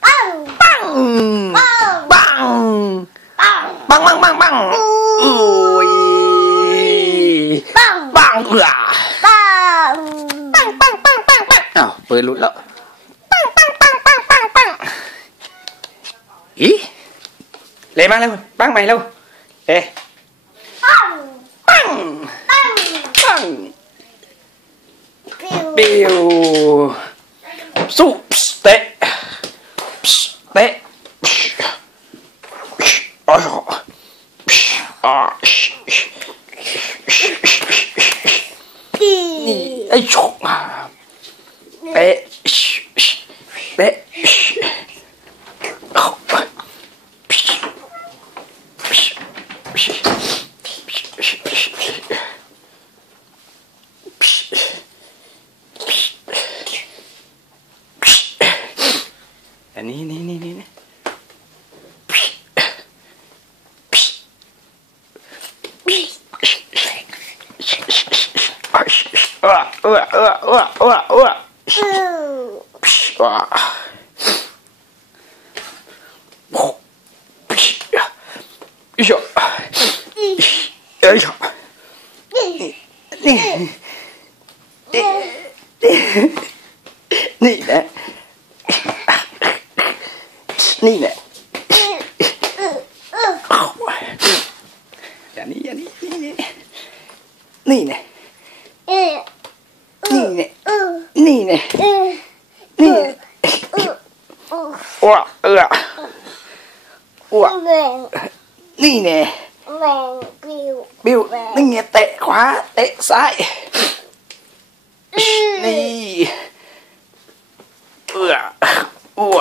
băng băng băng băng băng băng ui băng băng ừa băng băng băng băng băng băng nào bơi lụt lậu băng băng băng băng băng băng ý lê mang lâu băng mày lâu lê băng băng băng băng biu sụp 来，嘘，嘘，嘘，哎呦，嘘，啊，嘘，嘘，嘘，嘘，嘘，嘘，嘘，嘘，嘘，你，哎呦啊，来，嘘，嘘，嘘，好，嘘，嘘，嘘，嘘，嘘，นี่ไอ้ชกเตะเตะ อันนี้นี่นี่นี่นี่เออเออเออเออเออเออว้าโอ้ยชอเอ้ยชอ นี่นี่นี่แหละนี่แหละอย่านี้อย่านี้นี่นี่นี่แหละนี่แหละนี่แหละนี่อ้วเอออ้วนี่แหละบิวนี่ไงเตะขวาเตะซ้ายนี่เอออ้ว